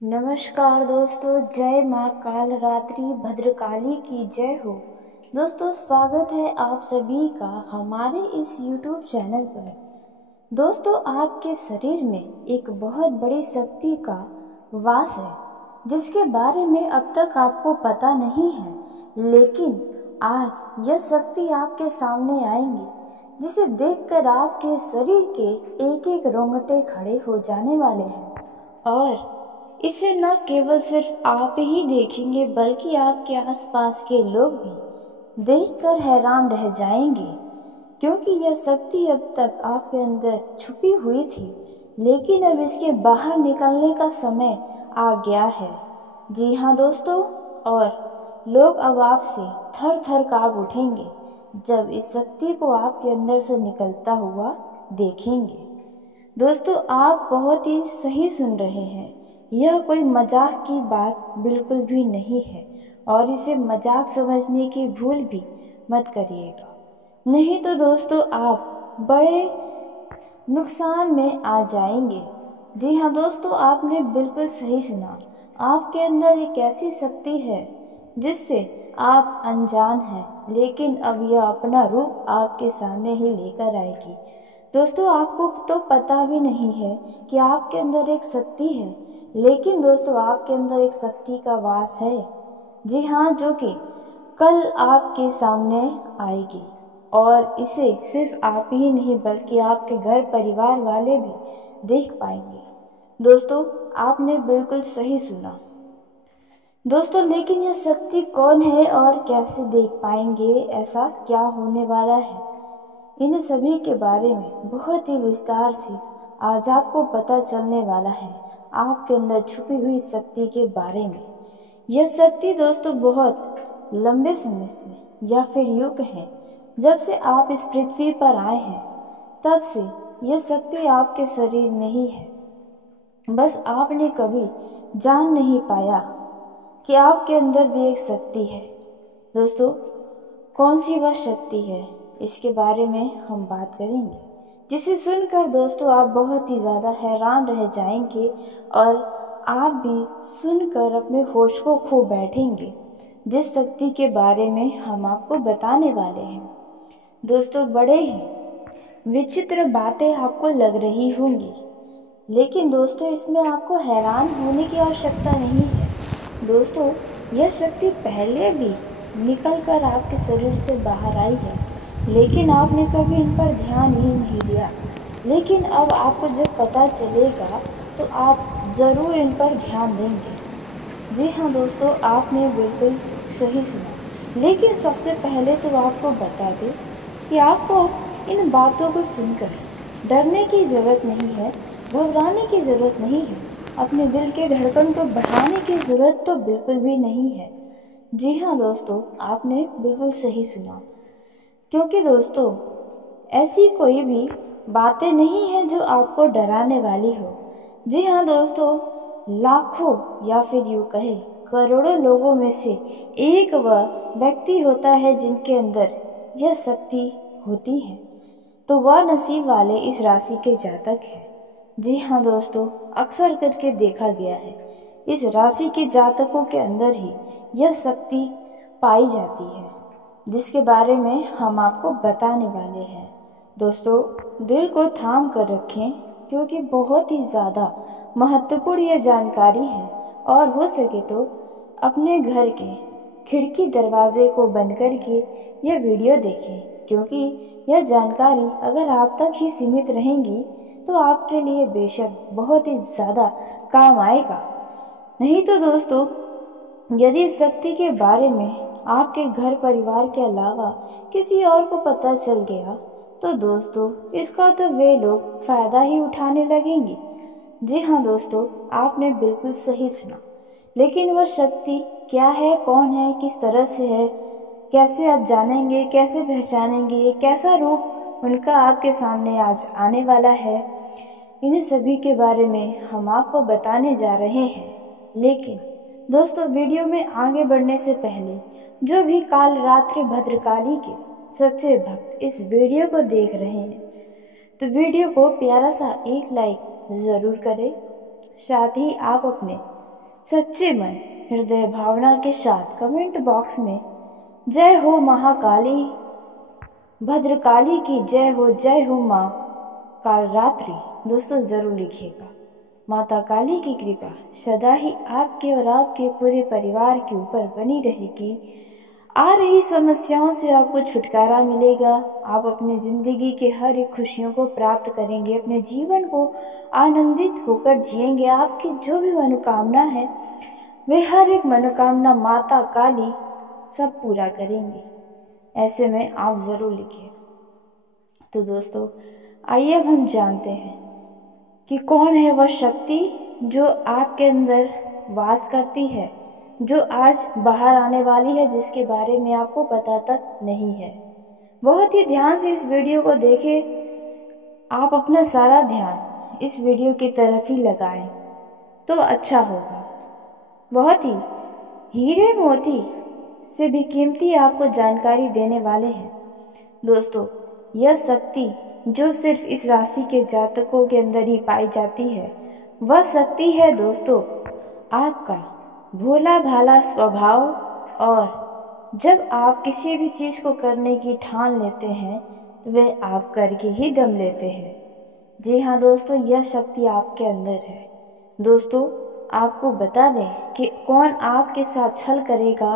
नमस्कार दोस्तों, जय माँ काल रात्रि भद्रकाली की जय हो। दोस्तों, स्वागत है आप सभी का हमारे इस YouTube चैनल पर। दोस्तों, आपके शरीर में एक बहुत बड़ी शक्ति का वास है जिसके बारे में अब तक आपको पता नहीं है, लेकिन आज यह शक्ति आपके सामने आएंगी जिसे देखकर आपके शरीर के एक एक रोंगटे खड़े हो जाने वाले हैं। और इसे न केवल सिर्फ आप ही देखेंगे बल्कि आपके आसपास के लोग भी देखकर हैरान रह जाएंगे, क्योंकि यह शक्ति अब तक आपके अंदर छुपी हुई थी, लेकिन अब इसके बाहर निकलने का समय आ गया है। जी हाँ दोस्तों, और लोग अब आपसे थर थर काँप उठेंगे जब इस शक्ति को आपके अंदर से निकलता हुआ देखेंगे। दोस्तों, आप बहुत ही सही सुन रहे हैं, यह कोई मजाक की बात बिल्कुल भी नहीं है और इसे मजाक समझने की भूल भी मत करिएगा, नहीं तो दोस्तों आप बड़े नुकसान में आ जाएंगे। जी हाँ दोस्तों, आपने बिल्कुल सही सुना। आपके अंदर एक ऐसी शक्ति है जिससे आप अनजान हैं, लेकिन अब यह अपना रूप आपके सामने ही लेकर आएगी। दोस्तों, आपको तो पता भी नहीं है कि आपके अंदर एक शक्ति है, लेकिन दोस्तों आपके अंदर एक शक्ति का वास है। जी हाँ, जो कि कल आपके सामने आएगी और इसे सिर्फ आप ही नहीं बल्कि आपके घर परिवार वाले भी देख पाएंगे। दोस्तों, आपने बिल्कुल सही सुना। दोस्तों, लेकिन यह शक्ति कौन है और कैसे देख पाएंगे, ऐसा क्या होने वाला है, इन सभी के बारे में बहुत ही विस्तार से आज आपको पता चलने वाला है। आपके अंदर छुपी हुई शक्ति के बारे में। यह शक्ति दोस्तों बहुत लंबे समय से या फिर युग है, जब से आप इस पृथ्वी पर आए हैं तब से यह शक्ति आपके शरीर में ही है। बस आपने कभी जान नहीं पाया कि आपके अंदर भी एक शक्ति है। दोस्तों, कौन सी वह शक्ति है, इसके बारे में हम बात करेंगे, जिसे सुनकर दोस्तों आप बहुत ही ज़्यादा हैरान रह जाएंगे और आप भी सुनकर अपने होश को खो बैठेंगे, जिस शक्ति के बारे में हम आपको बताने वाले हैं। दोस्तों, बड़े ही विचित्र बातें आपको लग रही होंगी, लेकिन दोस्तों इसमें आपको हैरान होने की आवश्यकता नहीं है। दोस्तों, यह शक्ति पहले भी निकल कर आपके शरीर से बाहर आई है, लेकिन आपने कभी इन पर ध्यान ही नहीं दिया। लेकिन अब आपको जब पता चलेगा तो आप ज़रूर इन पर ध्यान देंगे। जी हाँ दोस्तों, आपने बिल्कुल सही सुना। लेकिन सबसे पहले तो आपको बता दें कि आपको इन बातों को सुनकर डरने की ज़रूरत नहीं है, घबराने की ज़रूरत नहीं है, अपने दिल के धड़कन को बढ़ाने की ज़रूरत तो बिल्कुल भी नहीं है। जी हाँ दोस्तों, आपने बिल्कुल सही सुना, क्योंकि दोस्तों ऐसी कोई भी बातें नहीं हैं जो आपको डराने वाली हो। जी हाँ दोस्तों, लाखों या फिर यूँ कहे करोड़ों लोगों में से एक वह व्यक्ति होता है जिनके अंदर यह शक्ति होती है, तो वह नसीब वाले इस राशि के जातक हैं। जी हाँ दोस्तों, अक्सर करके देखा गया है इस राशि के जातकों के अंदर ही यह शक्ति पाई जाती है, जिसके बारे में हम आपको बताने वाले हैं। दोस्तों, दिल को थाम कर रखें, क्योंकि बहुत ही ज़्यादा महत्वपूर्ण यह जानकारी है, और हो सके तो अपने घर के खिड़की दरवाजे को बंद करके यह वीडियो देखें, क्योंकि यह जानकारी अगर आप तक ही सीमित रहेंगी तो आपके लिए बेशक बहुत ही ज़्यादा काम आएगा। नहीं तो दोस्तों, यदि इस शक्ति के बारे में आपके घर परिवार के अलावा किसी और को पता चल गया तो दोस्तों इसका तो वे लोग फ़ायदा ही उठाने लगेंगे। जी हाँ दोस्तों, आपने बिल्कुल सही सुना। लेकिन वह शक्ति क्या है, कौन है, किस तरह से है, कैसे आप जानेंगे, कैसे पहचानेंगे, कैसा रूप उनका आपके सामने आज आने वाला है, इन सभी के बारे में हम आपको बताने जा रहे हैं। लेकिन दोस्तों, वीडियो में आगे बढ़ने से पहले जो भी काल रात्रि भद्रकाली के सच्चे भक्त इस वीडियो को देख रहे हैं तो वीडियो को प्यारा सा एक लाइक ज़रूर करें। साथ ही आप अपने सच्चे मन हृदय भावना के साथ कमेंट बॉक्स में जय हो महाकाली भद्रकाली की जय हो माँ कालरात्रि दोस्तों ज़रूर लिखिएगा। माता काली की कृपा सदा ही आपके और आपके पूरे परिवार के ऊपर बनी रहेगी। आ रही समस्याओं से आपको छुटकारा मिलेगा। आप अपनी ज़िंदगी के हर एक खुशियों को प्राप्त करेंगे, अपने जीवन को आनंदित होकर जिएंगे। आपकी जो भी मनोकामना है वे हर एक मनोकामना माता काली सब पूरा करेंगी। ऐसे में आप ज़रूर लिखिए। तो दोस्तों आइए अब हम जानते हैं कि कौन है वह शक्ति जो आपके अंदर वास करती है, जो आज बाहर आने वाली है, जिसके बारे में आपको पता तक नहीं है। बहुत ही ध्यान से इस वीडियो को देखें। आप अपना सारा ध्यान इस वीडियो की तरफ ही लगाएं तो अच्छा होगा। बहुत ही हीरे मोती से भी कीमती आपको जानकारी देने वाले हैं। दोस्तों यह शक्ति जो सिर्फ इस राशि के जातकों के अंदर ही पाई जाती है, वह शक्ति है दोस्तों आपका भोला भाला स्वभाव। और जब आप किसी भी चीज़ को करने की ठान लेते हैं तो वे आप करके ही दम लेते हैं। जी हाँ दोस्तों, यह शक्ति आपके अंदर है। दोस्तों आपको बता दें कि कौन आपके साथ छल करेगा,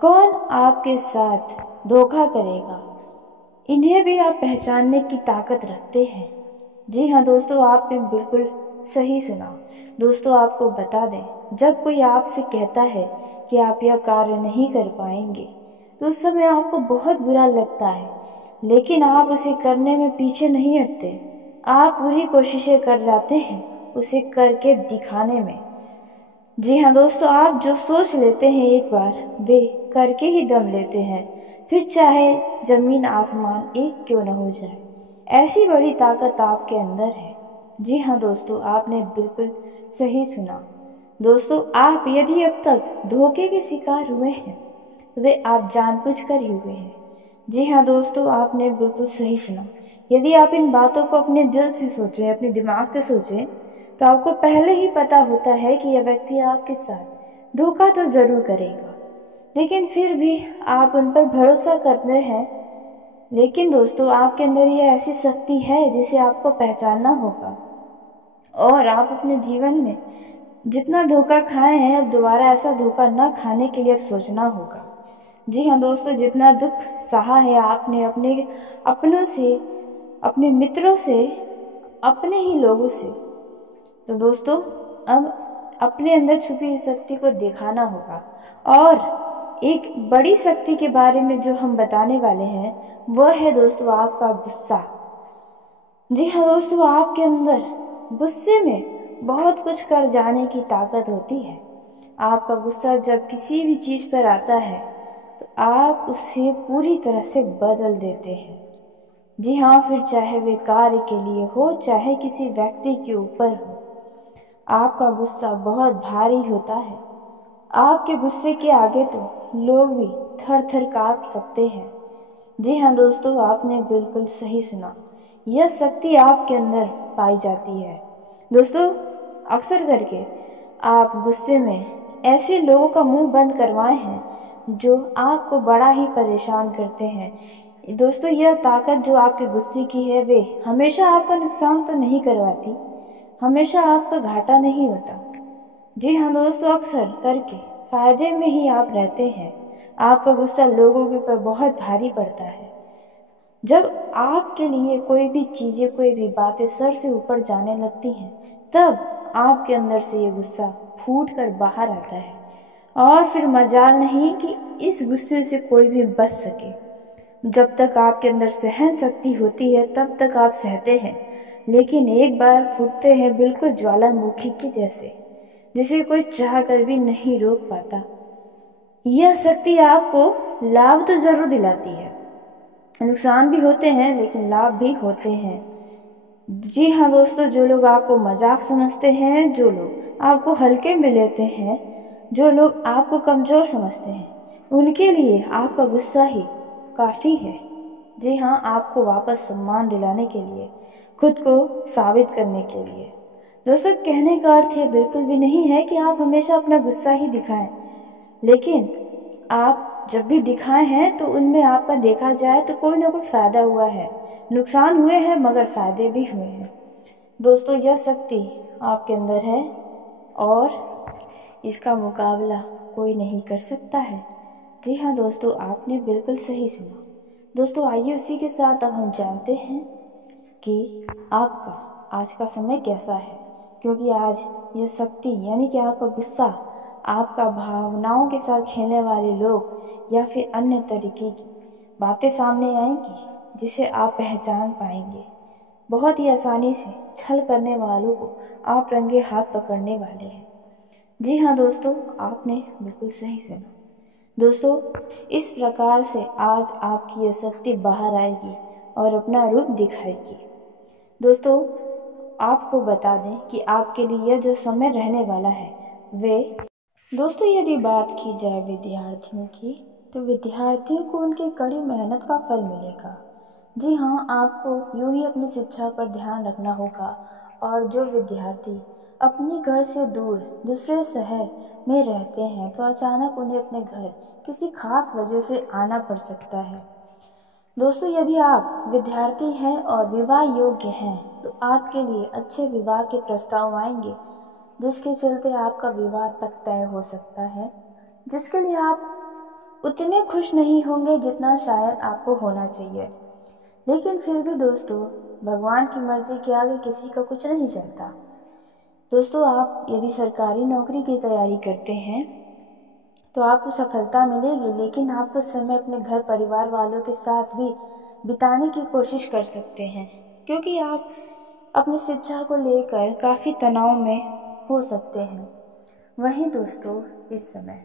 कौन आपके साथ धोखा करेगा, इन्हें भी आप पहचानने की ताकत रखते हैं। जी हाँ दोस्तों, आपने बिल्कुल सही सुना। दोस्तों आपको बता दें, जब कोई आपसे कहता है कि आप यह कार्य नहीं कर पाएंगे तो उस समय आपको बहुत बुरा लगता है, लेकिन आप उसे करने में पीछे नहीं हटते। आप पूरी कोशिशें कर जाते हैं उसे करके दिखाने में। जी हाँ दोस्तों, आप जो सोच लेते हैं एक बार वे करके ही दम लेते हैं, फिर चाहे जमीन आसमान एक क्यों न हो जाए। ऐसी बड़ी ताकत आपके अंदर है। जी हाँ दोस्तों, आपने बिल्कुल सही सुना। दोस्तों आप यदि अब तक धोखे के शिकार हुए हैं तो वे आप जानबूझकर ही हुए हैं। जी हाँ दोस्तों, आपने बिल्कुल सही सुना। यदि आप इन बातों को अपने दिल से सोचें, अपने दिमाग से सोचें, तो आपको पहले ही पता होता है कि यह व्यक्ति आपके साथ धोखा तो ज़रूर करेगा, लेकिन फिर भी आप उन पर भरोसा करते हैं। लेकिन दोस्तों आपके अंदर ये ऐसी शक्ति है जिसे आपको पहचानना होगा, और आप अपने जीवन में जितना धोखा खाए हैं अब दोबारा ऐसा धोखा न खाने के लिए अब सोचना होगा। जी हाँ दोस्तों, जितना दुख सहा है आपने अपने अपनों से, अपने मित्रों से, अपने ही लोगों से, तो दोस्तों अब अपने अंदर छुपी इस शक्ति को दिखाना होगा। और एक बड़ी शक्ति के बारे में जो हम बताने वाले हैं वह है दोस्तों आपका गुस्सा। जी हाँ दोस्तों, आपके अंदर गुस्से में बहुत कुछ कर जाने की ताकत होती है। आपका गुस्सा जब किसी भी चीज़ पर आता है तो आप उसे पूरी तरह से बदल देते हैं। जी हाँ, फिर चाहे वे कार्य के लिए हो, चाहे किसी व्यक्ति के ऊपर हो, आपका गुस्सा बहुत भारी होता है। आपके गुस्से के आगे तो लोग भी थर थर काँप सकते हैं। जी हाँ दोस्तों, आपने बिल्कुल सही सुना। यह शक्ति आपके अंदर पाई जाती है। दोस्तों अक्सर करके आप गुस्से में ऐसे लोगों का मुंह बंद करवाए हैं जो आपको बड़ा ही परेशान करते हैं। दोस्तों यह ताकत जो आपके गुस्से की है वे हमेशा आपका नुकसान तो नहीं करवाती, हमेशा आपका घाटा नहीं होता। जी हाँ दोस्तों, अक्सर करके फायदे में ही आप रहते हैं। आपका गुस्सा लोगों के ऊपर बहुत भारी पड़ता है। जब आपके लिए कोई भी चीज़ें, कोई भी बातें सर से ऊपर जाने लगती हैं, तब आपके अंदर से ये गुस्सा फूट कर बाहर आता है। और फिर मजाल नहीं कि इस गुस्से से कोई भी बच सके। जब तक आपके अंदर सहन शक्ति होती है तब तक आप सहते हैं, लेकिन एक बार फूटते हैं बिल्कुल ज्वालामुखी के जैसे, जिसे कोई चाह कर भी नहीं रोक पाता। यह शक्ति आपको लाभ तो जरूर दिलाती है, नुकसान भी होते हैं लेकिन लाभ भी होते हैं। जी हाँ दोस्तों, जो लोग आपको मजाक समझते हैं, जो लोग आपको हल्के में लेते हैं, जो लोग आपको कमज़ोर समझते हैं, उनके लिए आपका गुस्सा ही काफ़ी है। जी हाँ, आपको वापस सम्मान दिलाने के लिए, खुद को साबित करने के लिए। दोस्तों, कहने का अर्थ ये बिल्कुल भी नहीं है कि आप हमेशा अपना गुस्सा ही दिखाएं, लेकिन आप जब भी दिखाए हैं तो उनमें आपका देखा जाए तो कोई ना कोई फायदा हुआ है, नुकसान हुए हैं मगर फायदे भी हुए हैं। दोस्तों, यह शक्ति आपके अंदर है और इसका मुकाबला कोई नहीं कर सकता है। जी हाँ दोस्तों, आपने बिल्कुल सही सुना। दोस्तों, आइए उसी के साथ अब हम जानते हैं कि आपका आज का समय कैसा है, क्योंकि आज यह शक्ति यानी कि आपका गुस्सा, आपका भावनाओं के साथ खेलने वाले लोग या फिर अन्य तरीके की बातें सामने आएंगी जिसे आप पहचान पाएंगे। बहुत ही आसानी से छल करने वालों को आप रंगे हाथ पकड़ने वाले हैं। जी हाँ दोस्तों, आपने बिल्कुल सही सुना। दोस्तों, इस प्रकार से आज आपकी यह शक्ति बाहर आएगी और अपना रूप दिखाएगी। दोस्तों, आपको बता दें कि आपके लिए यह जो समय रहने वाला है वे दोस्तों, यदि बात की जाए विद्यार्थियों की, तो विद्यार्थियों को उनकी कड़ी मेहनत का फल मिलेगा। जी हाँ, आपको यूं ही अपनी शिक्षा पर ध्यान रखना होगा और जो विद्यार्थी अपने घर से दूर दूसरे शहर में रहते हैं तो अचानक उन्हें अपने घर किसी खास वजह से आना पड़ सकता है। दोस्तों, यदि आप विद्यार्थी हैं और विवाह योग्य हैं तो आपके लिए अच्छे विवाह के प्रस्ताव आएंगे, जिसके चलते आपका विवाह तक तय हो सकता है, जिसके लिए आप उतने खुश नहीं होंगे जितना शायद आपको होना चाहिए। लेकिन फिर भी दोस्तों, भगवान की मर्जी के आगे किसी का कुछ नहीं चलता। दोस्तों, आप यदि सरकारी नौकरी की तैयारी करते हैं तो आपको सफलता मिलेगी, लेकिन आप कुछ समय अपने घर परिवार वालों के साथ भी बिताने की कोशिश कर सकते हैं, क्योंकि आप अपनी शिक्षा को लेकर काफ़ी तनाव में हो सकते हैं। वहीं दोस्तों, इस समय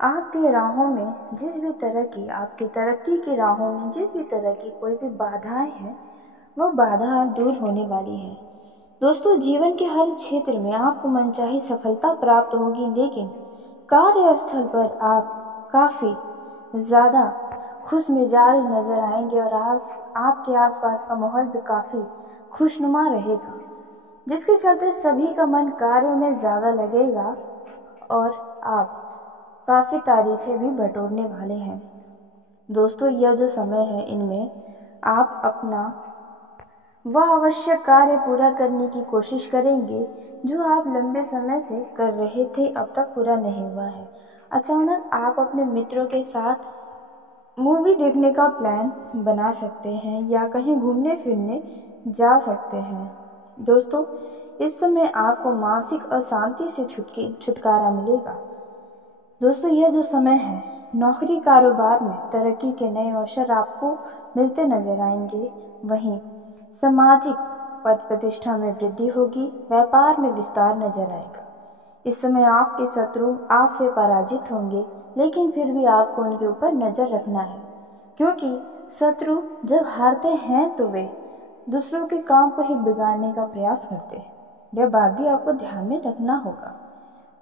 आपकी राहों में जिस भी तरह की आपकी तरक्की की राहों में जिस भी तरह की कोई भी बाधाएं हैं, वह बाधा अब दूर होने वाली है। दोस्तों, जीवन के हर क्षेत्र में आपको मनचाही सफलता प्राप्त होगी, लेकिन कार्यस्थल पर आप काफ़ी ज़्यादा खुश मिजाज नज़र आएंगे और आपके आसपास का माहौल भी काफ़ी खुशनुमा रहेगा, जिसके चलते सभी का मन कार्य में ज़्यादा लगेगा और आप काफ़ी तारीफें भी बटोरने वाले हैं। दोस्तों, यह जो समय है इनमें आप अपना वह आवश्यक कार्य पूरा करने की कोशिश करेंगे जो आप लंबे समय से कर रहे थे, अब तक पूरा नहीं हुआ है। अचानक आप अपने मित्रों के साथ मूवी देखने का प्लान बना सकते हैं या कहीं घूमने फिरने जा सकते हैं। दोस्तों, इस समय आपको मानसिक अशांति से छुटकारा मिलेगा। दोस्तों, यह जो समय है नौकरी कारोबार में तरक्की के नए अवसर आपको मिलते नजर आएंगे। वहीं सामाजिक पद प्रतिष्ठा में वृद्धि होगी, व्यापार में विस्तार नजर आएगा। इस समय आपके शत्रु आपसे पराजित होंगे, लेकिन फिर भी आपको उनके ऊपर नजर रखना है, क्योंकि शत्रु जब हारते हैं तो वे दूसरों के काम को ही बिगाड़ने का प्रयास करते हैं। यह बात भी आपको ध्यान में रखना होगा।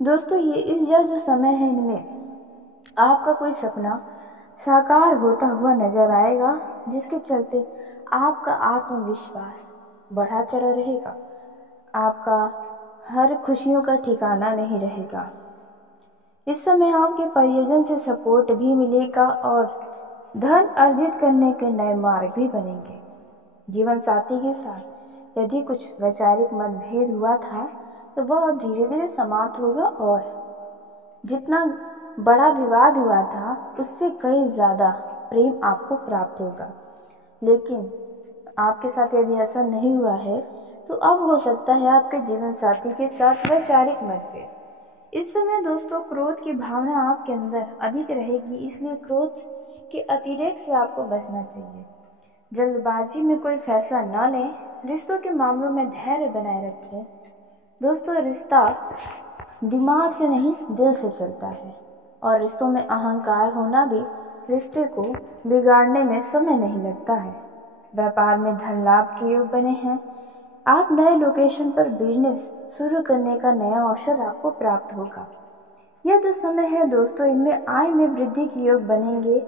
दोस्तों, यह जो समय है इनमें आपका कोई सपना साकार होता हुआ नजर आएगा, जिसके चलते आपका आत्मविश्वास बढ़ा चढ़ा रहेगा। आपका हर खुशियों का ठिकाना नहीं रहेगा। इस समय आपके परिजन से सपोर्ट भी मिलेगा और धन अर्जित करने के नए मार्ग भी बनेंगे। जीवन साथी के साथ यदि कुछ वैचारिक मतभेद हुआ था तो वह अब धीरे धीरे समाप्त होगा और जितना बड़ा विवाद हुआ था उससे कई ज़्यादा प्रेम आपको प्राप्त होगा। लेकिन आपके साथ यदि ऐसा नहीं हुआ है तो अब हो सकता है आपके जीवन साथी के साथ वैचारिक मतभेद। इस समय दोस्तों, क्रोध की भावना आपके अंदर अधिक रहेगी, इसलिए क्रोध के अतिरेक से आपको बचना चाहिए। जल्दबाजी में कोई फैसला न लें, रिश्तों के मामलों में धैर्य बनाए रखें। दोस्तों, रिश्ता दिमाग से नहीं दिल से चलता है और रिश्तों में अहंकार होना भी रिश्ते को बिगाड़ने में समय नहीं लगता है। व्यापार में धन लाभ के योग बने हैं। आप नए लोकेशन पर बिजनेस शुरू करने का नया अवसर आपको प्राप्त होगा। यह जो समय है दोस्तों, इनमें आय में वृद्धि के योग बनेंगे।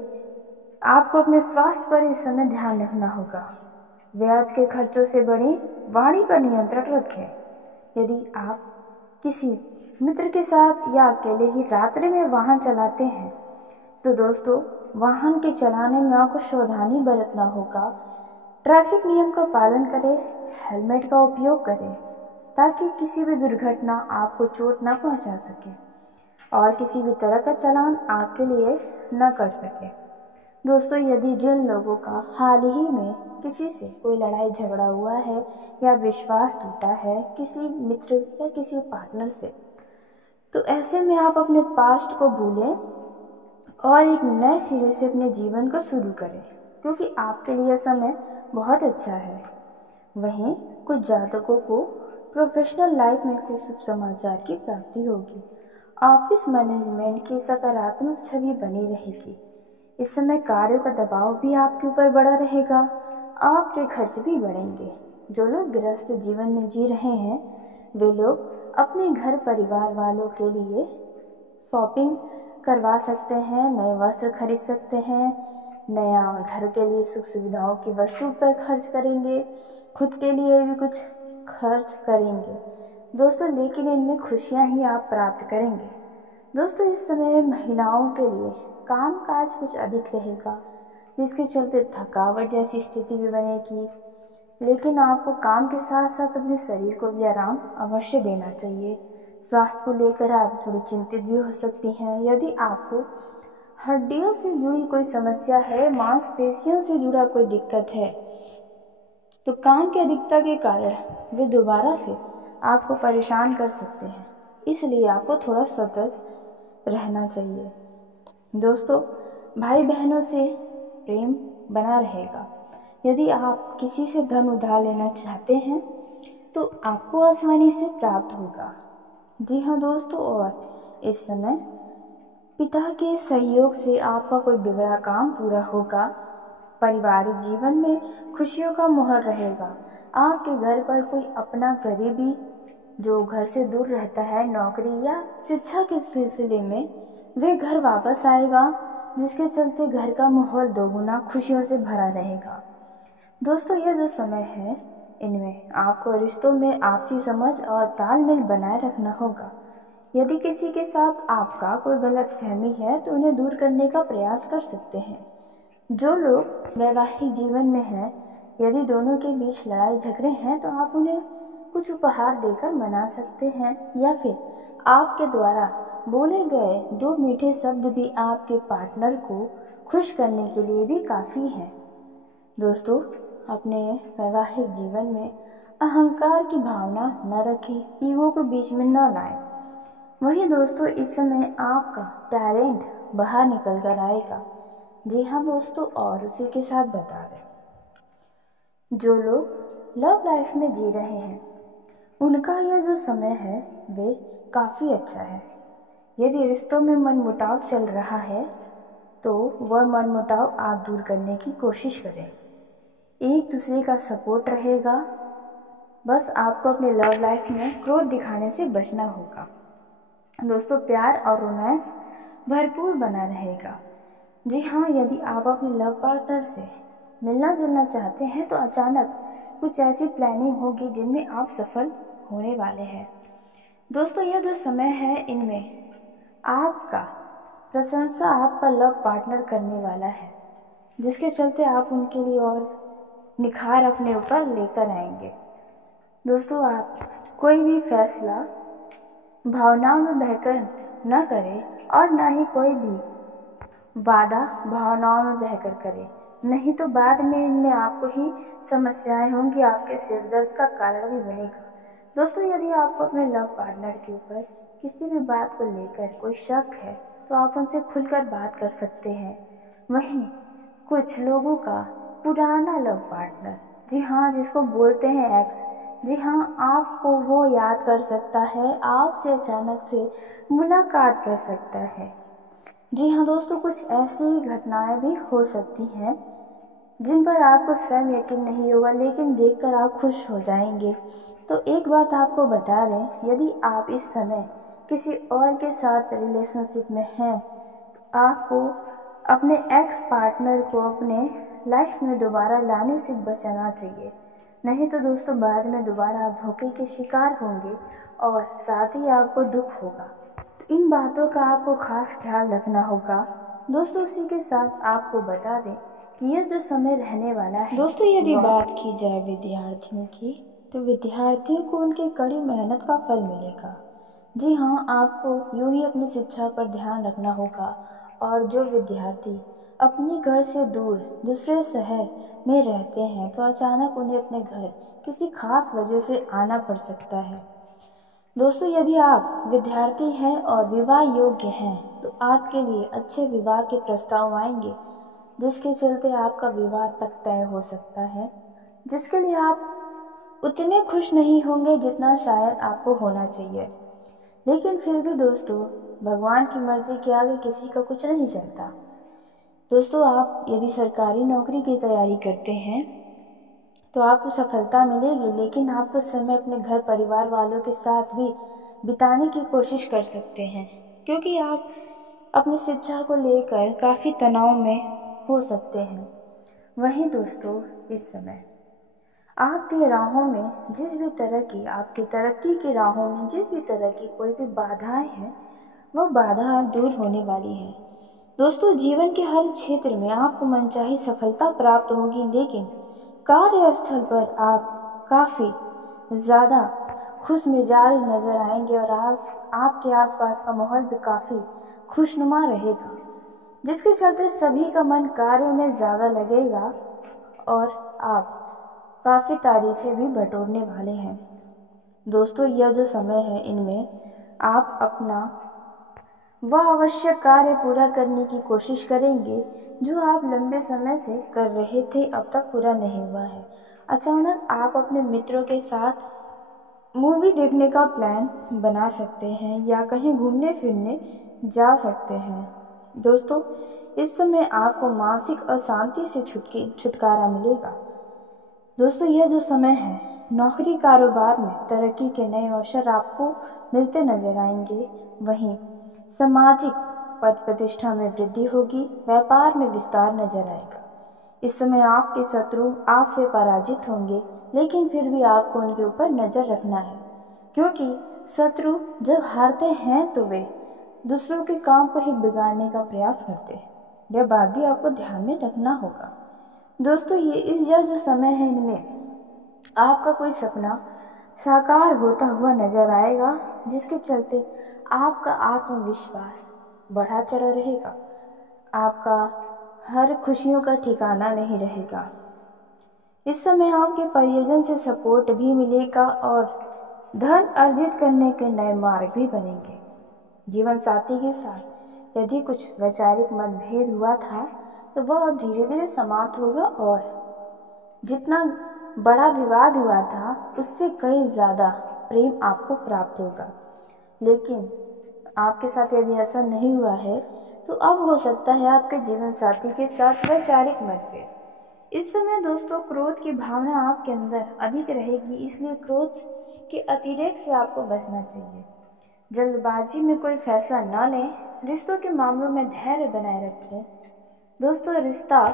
आपको अपने स्वास्थ्य पर इस समय ध्यान रखना होगा। ब्याज के खर्चों से बड़ी वाणी पर नियंत्रण रखें। यदि आप किसी मित्र के साथ या अकेले ही रात्रि में वाहन चलाते हैं तो दोस्तों वाहन के चलाने में आपको सावधानी बरतना होगा। ट्रैफिक नियम का पालन करें, हेलमेट का उपयोग करें ताकि किसी भी दुर्घटना आपको चोट न पहुंचा सके और किसी भी तरह का चालान आपके लिए न कर सके। दोस्तों यदि जिन लोगों का हाल ही में किसी से कोई लड़ाई झगड़ा हुआ है या विश्वास टूटा है किसी मित्र या किसी पार्टनर से, तो ऐसे में आप अपने पास्ट को भूलें और एक नए सिरे से अपने जीवन को शुरू करें, क्योंकि आपके लिए समय बहुत अच्छा है। वहीं कुछ जातकों को प्रोफेशनल लाइफ में कुछ शुभ समाचार की प्राप्ति होगी। ऑफिस मैनेजमेंट की सकारात्मक छवि बनी रहेगी। इस समय कार्यों का दबाव भी आपके ऊपर बड़ा रहेगा, आपके खर्च भी बढ़ेंगे। जो लोग गृहस्थ जीवन में जी रहे हैं वे लोग अपने घर परिवार वालों के लिए शॉपिंग करवा सकते हैं, नए वस्त्र खरीद सकते हैं, नया घर के लिए सुख सुविधाओं की वस्तु पर खर्च करेंगे, खुद के लिए भी कुछ खर्च करेंगे दोस्तों, लेकिन इनमें खुशियां ही आप प्राप्त करेंगे। दोस्तों इस समय महिलाओं के लिए काम काज कुछ अधिक रहेगा, जिसके चलते थकावट जैसी स्थिति भी बनेगी, लेकिन आपको काम के साथ साथ अपने शरीर को भी आराम अवश्य देना चाहिए। स्वास्थ्य को लेकर आप थोड़ी चिंतित भी हो सकती हैं। यदि आपको हड्डियों से जुड़ी कोई समस्या है, मांसपेशियों से जुड़ा कोई दिक्कत है, तो काम की अधिकता के कारण वे दोबारा से आपको परेशान कर सकते हैं, इसलिए आपको थोड़ा सतर्क रहना चाहिए। दोस्तों भाई बहनों से प्रेम बना रहेगा। यदि आप किसी से धन उधार लेना चाहते हैं तो आपको आसानी से प्राप्त होगा। जी हाँ दोस्तों, और इस समय पिता के सहयोग से आपका कोई बिगड़ा काम पूरा होगा। पारिवारिक जीवन में खुशियों का माहौल रहेगा। आपके घर पर कोई अपना करीबी जो घर से दूर रहता है नौकरी या शिक्षा के सिलसिले में, वे घर वापस आएगा, जिसके चलते घर का माहौल दोगुना खुशियों से भरा रहेगा। दोस्तों यह जो समय है इनमें आपको रिश्तों में आपसी समझ और तालमेल बनाए रखना होगा। यदि किसी के साथ आपका कोई गलतफहमी है तो उन्हें दूर करने का प्रयास कर सकते हैं। जो लोग वैवाहिक जीवन में हैं, यदि दोनों के बीच लड़ाई झगड़े हैं तो आप उन्हें कुछ उपहार देकर मना सकते हैं, या फिर आपके द्वारा बोले गए 2 मीठे शब्द भी आपके पार्टनर को खुश करने के लिए भी काफ़ी हैं। दोस्तों अपने वैवाहिक जीवन में अहंकार की भावना न रखें, ईगो को बीच में न लाएं। वहीं दोस्तों इस समय आपका टैलेंट बाहर निकल कर आएगा। जी हाँ दोस्तों, और उसी के साथ बता दें जो लोग लव लाइफ में जी रहे हैं उनका यह जो समय है वे काफ़ी अच्छा है। यदि रिश्तों में मनमुटाव चल रहा है तो वह मनमुटाव आप दूर करने की कोशिश करें। एक दूसरे का सपोर्ट रहेगा। बस आपको अपने लव लाइफ में क्रोध दिखाने से बचना होगा। दोस्तों प्यार और रोमांस भरपूर बना रहेगा। जी हाँ, यदि आप अपने लव पार्टनर से मिलना जुलना चाहते हैं तो अचानक कुछ ऐसी प्लानिंग होगी जिनमें आप सफल होने वाले हैं। दोस्तों यह जो समय है इनमें आपका प्रशंसा आपका लव पार्टनर करने वाला है, जिसके चलते आप उनके लिए और निखार अपने ऊपर लेकर आएंगे। दोस्तों आप कोई भी फैसला भावनाओं में बहकर न करें और ना ही कोई भी वादा भावनाओं में बहकर करें, नहीं तो बाद में इनमें आपको ही समस्याएं होंगी, आपके सिर दर्द का कारण भी बनेगा। दोस्तों यदि आपको अपने लव पार्टनर के ऊपर किसी भी बात को लेकर कोई शक है तो आप उनसे खुलकर बात कर सकते हैं। वहीं कुछ लोगों का पुराना लव पार्टनर, जी हाँ, जिसको बोलते हैं एक्स, जी हाँ, आपको वो याद कर सकता है, आपसे अचानक से मुलाकात कर सकता है। जी हाँ दोस्तों, कुछ ऐसी घटनाएं भी हो सकती हैं जिन पर आपको स्वयं यकीन नहीं होगा, लेकिन देखकर आप खुश हो जाएंगे। तो एक बात आपको बता दें, यदि आप इस समय किसी और के साथ रिलेशनशिप में हैं तो आपको अपने एक्स पार्टनर को अपने लाइफ में दोबारा लाने से बचना चाहिए। नहीं तो दोस्तों बाद में दोबारा आप धोखे के शिकार होंगे और साथ ही आपको दुख होगा। तो इन बातों का आपको खास ख्याल रखना होगा। दोस्तों उसी के साथ आपको बता दें कि यह जो समय रहने वाला है दोस्तों, यदि बात की जाए विद्यार्थियों की, तो विद्यार्थियों को उनके कड़ी मेहनत का फल मिलेगा। जी हाँ, आपको यूं ही अपनी शिक्षा पर ध्यान रखना होगा। और जो विद्यार्थी अपने घर से दूर दूसरे शहर में रहते हैं तो अचानक उन्हें अपने घर किसी खास वजह से आना पड़ सकता है। दोस्तों यदि आप विद्यार्थी हैं और विवाह योग्य हैं तो आपके लिए अच्छे विवाह के प्रस्ताव आएंगे, जिसके चलते आपका विवाह तक तय हो सकता है, जिसके लिए आप उतने खुश नहीं होंगे जितना शायद आपको होना चाहिए। लेकिन फिर भी दोस्तों, भगवान की मर्जी के आगे किसी का कुछ नहीं चलता। दोस्तों आप यदि सरकारी नौकरी की तैयारी करते हैं तो आपको सफलता मिलेगी, लेकिन आप कुछ समय अपने घर परिवार वालों के साथ भी बिताने की कोशिश कर सकते हैं, क्योंकि आप अपनी शिक्षा को लेकर काफ़ी तनाव में हो सकते हैं। वहीं दोस्तों इस समय आपकी राहों में जिस भी तरह की, आपकी तरक्की की राहों में जिस भी तरह की कोई भी बाधाएं हैं, वह बाधा अब दूर होने वाली है। दोस्तों जीवन के हर क्षेत्र में आपको मनचाही सफलता प्राप्त होगी, लेकिन कार्यस्थल पर आप काफ़ी ज़्यादा खुश मिजाज नज़र आएंगे और आपके आसपास का माहौल भी काफ़ी खुशनुमा रहेगा, जिसके चलते सभी का मन कार्य में ज़्यादा लगेगा और आप काफ़ी तारीफें भी बटोरने वाले हैं। दोस्तों यह जो समय है, इनमें आप अपना वह आवश्यक कार्य पूरा करने की कोशिश करेंगे जो आप लंबे समय से कर रहे थे, अब तक पूरा नहीं हुआ है। अचानक आप अपने मित्रों के साथ मूवी देखने का प्लान बना सकते हैं या कहीं घूमने फिरने जा सकते हैं। दोस्तों इस समय आपको मानसिक अशांति से छुटकारा मिलेगा। दोस्तों यह जो समय है, नौकरी कारोबार में तरक्की के नए अवसर आपको मिलते नजर आएंगे। वहीं सामाजिक पद प्रतिष्ठा में वृद्धि होगी, व्यापार में विस्तार नजर आएगा। इस समय आपके शत्रु आपसे पराजित होंगे, लेकिन फिर भी आपको उनके ऊपर नजर रखना है, क्योंकि शत्रु जब हारते हैं तो वे दूसरों के काम को ही बिगाड़ने का प्रयास करते हैं। यह बात भी आपको ध्यान में रखना होगा। दोस्तों यह जो समय है, इनमें आपका कोई सपना साकार होता हुआ नजर आएगा, जिसके चलते आपका आत्मविश्वास बढ़ा चढ़ा रहेगा। आपका हर खुशियों का ठिकाना नहीं रहेगा। इस समय आपके परिजन से सपोर्ट भी मिलेगा और धन अर्जित करने के नए मार्ग भी बनेंगे। जीवन साथी के साथ यदि कुछ वैचारिक मतभेद हुआ था तो वह अब धीरे धीरे समाप्त होगा और जितना बड़ा विवाद हुआ था उससे कई ज़्यादा प्रेम आपको प्राप्त होगा। लेकिन आपके साथ यदि ऐसा नहीं हुआ है तो अब हो सकता है आपके जीवन साथी के साथ वैचारिक मतभेद। इस समय दोस्तों क्रोध की भावना आपके अंदर अधिक रहेगी, इसलिए क्रोध के अतिरेक से आपको बचना चाहिए। जल्दबाजी में कोई फैसला न लें, रिश्तों के मामलों में धैर्य बनाए रखें। दोस्तों रिश्ता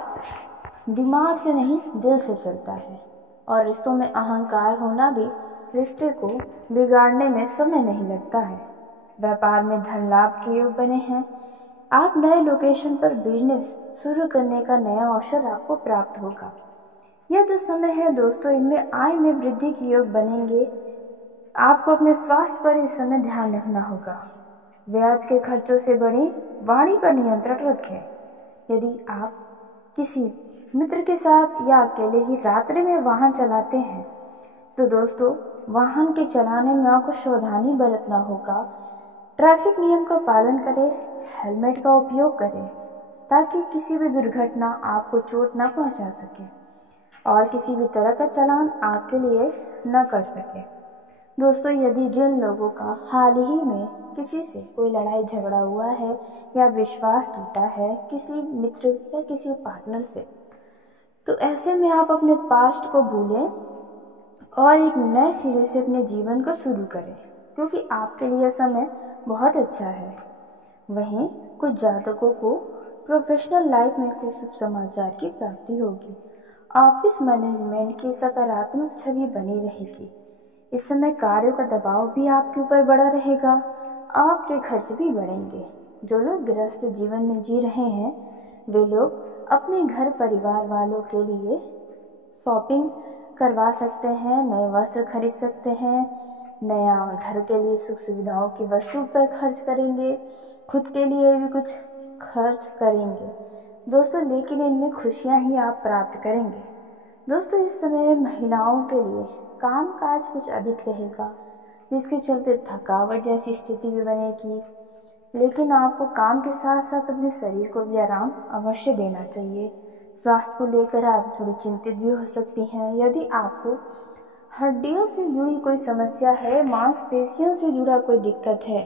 दिमाग से नहीं दिल से चलता है और रिश्तों में अहंकार होना भी रिश्ते को बिगाड़ने में समय नहीं लगता है। व्यापार में धन लाभ के योग बने हैं। आप नए लोकेशन पर बिजनेस शुरू करने का नया अवसर आपको प्राप्त होगा। यह जो समय है दोस्तों, इनमें आय में वृद्धि के योग बनेंगे। आपको अपने स्वास्थ्य पर इस समय ध्यान रखना होगा। ब्याज के खर्चों से बड़ी वाणी पर नियंत्रण रखें। यदि आप किसी मित्र के साथ या अकेले ही रात्रि में वाहन चलाते हैं तो दोस्तों वाहन के चलाने में आपको सावधानी बरतना होगा। ट्रैफिक नियम का पालन करें, हेलमेट का उपयोग करें ताकि किसी भी दुर्घटना आपको चोट न पहुंचा सके और किसी भी तरह का चालान आपके लिए न कर सके। दोस्तों यदि जिन लोगों का हाल ही में किसी से कोई लड़ाई झगड़ा हुआ है या विश्वास टूटा है किसी मित्र या किसी पार्टनर से, तो ऐसे में आप अपने पास्ट को भूलें और एक नए सिरे से अपने जीवन को शुरू करें, क्योंकि आपके लिए समय बहुत अच्छा है। वहीं कुछ जातकों को प्रोफेशनल लाइफ में कुछ शुभ समाचार की प्राप्ति होगी ऑफिस मैनेजमेंट की सकारात्मक छवि बनी रहेगी। इस समय कार्यों का दबाव भी आपके ऊपर बड़ा रहेगा, आपके खर्च भी बढ़ेंगे। जो लोग गृहस्थ जीवन में जी रहे हैं वे लोग अपने घर परिवार वालों के लिए शॉपिंग करवा सकते हैं, नए वस्त्र खरीद सकते हैं, नया घर के लिए सुख सुविधाओं की वस्तु पर खर्च करेंगे, खुद के लिए भी कुछ खर्च करेंगे दोस्तों, लेकिन इनमें खुशियां ही आप प्राप्त करेंगे। दोस्तों इस समय महिलाओं के लिए काम काज कुछ अधिक रहेगा, जिसके चलते थकावट जैसी स्थिति भी बनेगी, लेकिन आपको काम के साथ साथ अपने शरीर को भी आराम अवश्य देना चाहिए। स्वास्थ्य को लेकर आप थोड़ी चिंतित भी हो सकती हैं। यदि आपको हड्डियों से जुड़ी कोई समस्या है, मांसपेशियों से जुड़ा कोई दिक्कत है,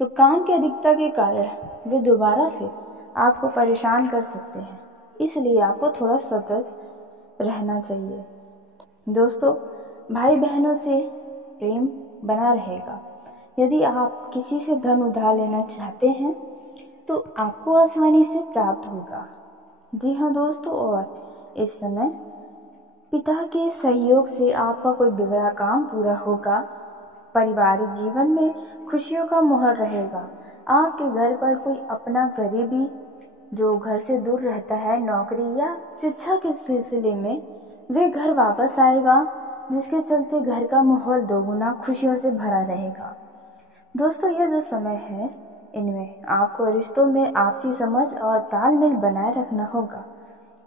तो काम की अधिकता के कारण वे दोबारा से आपको परेशान कर सकते हैं, इसलिए आपको थोड़ा सतर्क रहना चाहिए। दोस्तों भाई बहनों से प्रेम बना रहेगा। यदि आप किसी से धन उधार लेना चाहते हैं तो आपको आसानी से प्राप्त होगा। जी हाँ दोस्तों, और इस समय पिता के सहयोग से आपका कोई बिगड़ा काम पूरा होगा। पारिवारिक जीवन में खुशियों का माहौल रहेगा। आपके घर पर कोई अपना करीबी जो घर से दूर रहता है, नौकरी या शिक्षा के सिलसिले में, वे घर वापस आएगा, जिसके चलते घर का माहौल दोगुना खुशियों से भरा रहेगा। दोस्तों यह जो समय है इनमें आपको रिश्तों में आपसी समझ और तालमेल बनाए रखना होगा।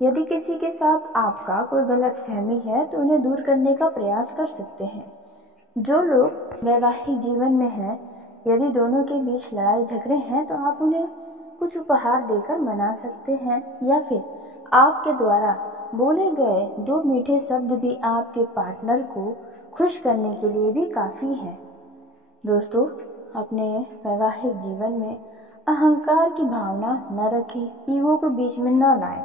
यदि किसी के साथ आपका कोई गलतफहमी है तो उन्हें दूर करने का प्रयास कर सकते हैं। जो लोग वैवाहिक जीवन में हैं, यदि दोनों के बीच लड़ाई झगड़े हैं तो आप उन्हें कुछ उपहार देकर मना सकते हैं, या फिर आपके द्वारा बोले गए 2 मीठे शब्द भी आपके पार्टनर को खुश करने के लिए भी काफ़ी हैं। दोस्तों अपने वैवाहिक जीवन में अहंकार की भावना न रखें, ईगो को बीच में न लाएं।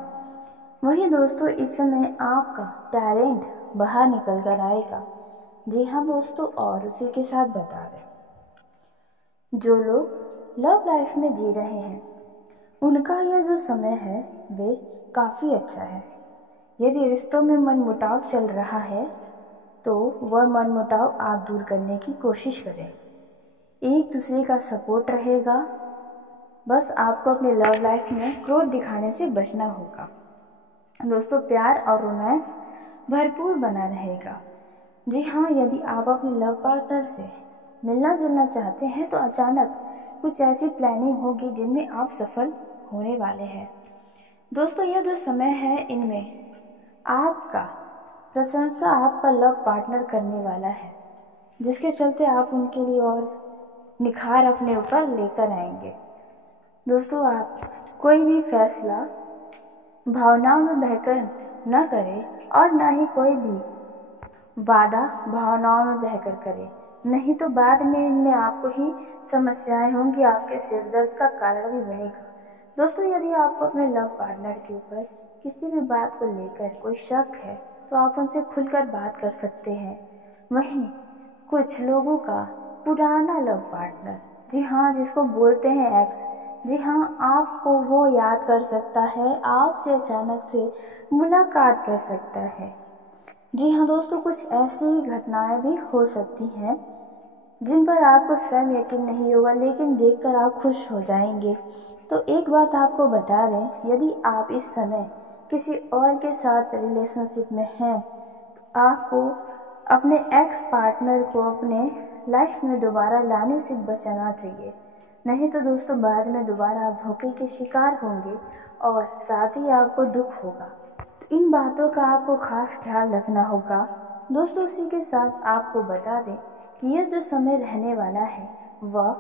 वहीं दोस्तों इस समय आपका टैलेंट बाहर निकल कर आएगा। जी हाँ दोस्तों, और उसी के साथ बता दें, जो लोग लव लाइफ में जी रहे हैं उनका यह जो समय है वे काफ़ी अच्छा है। यदि रिश्तों में मनमुटाव चल रहा है तो वह मनमुटाव आप दूर करने की कोशिश करें। एक दूसरे का सपोर्ट रहेगा। बस आपको अपने लव लाइफ में क्रोध दिखाने से बचना होगा। दोस्तों प्यार और रोमांस भरपूर बना रहेगा। जी हाँ, यदि आप अपने लव पार्टनर से मिलना जुलना चाहते हैं तो अचानक कुछ ऐसी प्लानिंग होगी जिनमें आप सफल होने वाले हैं। दोस्तों यह जो समय है इनमें आपका प्रशंसा आपका लव पार्टनर करने वाला है, जिसके चलते आप उनके लिए और निखार अपने ऊपर लेकर आएंगे। दोस्तों आप कोई भी फैसला भावनाओं में बहकर न करें और ना ही कोई भी वादा भावनाओं में बहकर करें, नहीं तो बाद में इनमें आपको ही समस्याएं होंगी, आपके सिर दर्द का कारण भी बनेगा। दोस्तों यदि आपको अपने लव पार्टनर के ऊपर किसी भी बात को लेकर कोई शक है तो आप उनसे खुलकर बात कर सकते हैं। वहीं कुछ लोगों का पुराना लव पार्टनर, जी हाँ जिसको बोलते हैं एक्स, जी हाँ आपको वो याद कर सकता है, आपसे अचानक से मुलाकात कर सकता है। जी हाँ दोस्तों, कुछ ऐसी घटनाएं भी हो सकती हैं जिन पर आपको स्वयं यकीन नहीं होगा, लेकिन देखकर आप खुश हो जाएंगे। तो एक बात आपको बता दें, यदि आप इस समय किसी और के साथ रिलेशनशिप में हैं तो आपको अपने एक्स पार्टनर को अपने लाइफ में दोबारा लाने से बचना चाहिए, नहीं तो दोस्तों बाद में दोबारा आप धोखे के शिकार होंगे और साथ ही आपको दुख होगा। तो इन बातों का आपको खास ख्याल रखना होगा। दोस्तों उसी के साथ आपको बता दें कि यह जो समय रहने वाला है वह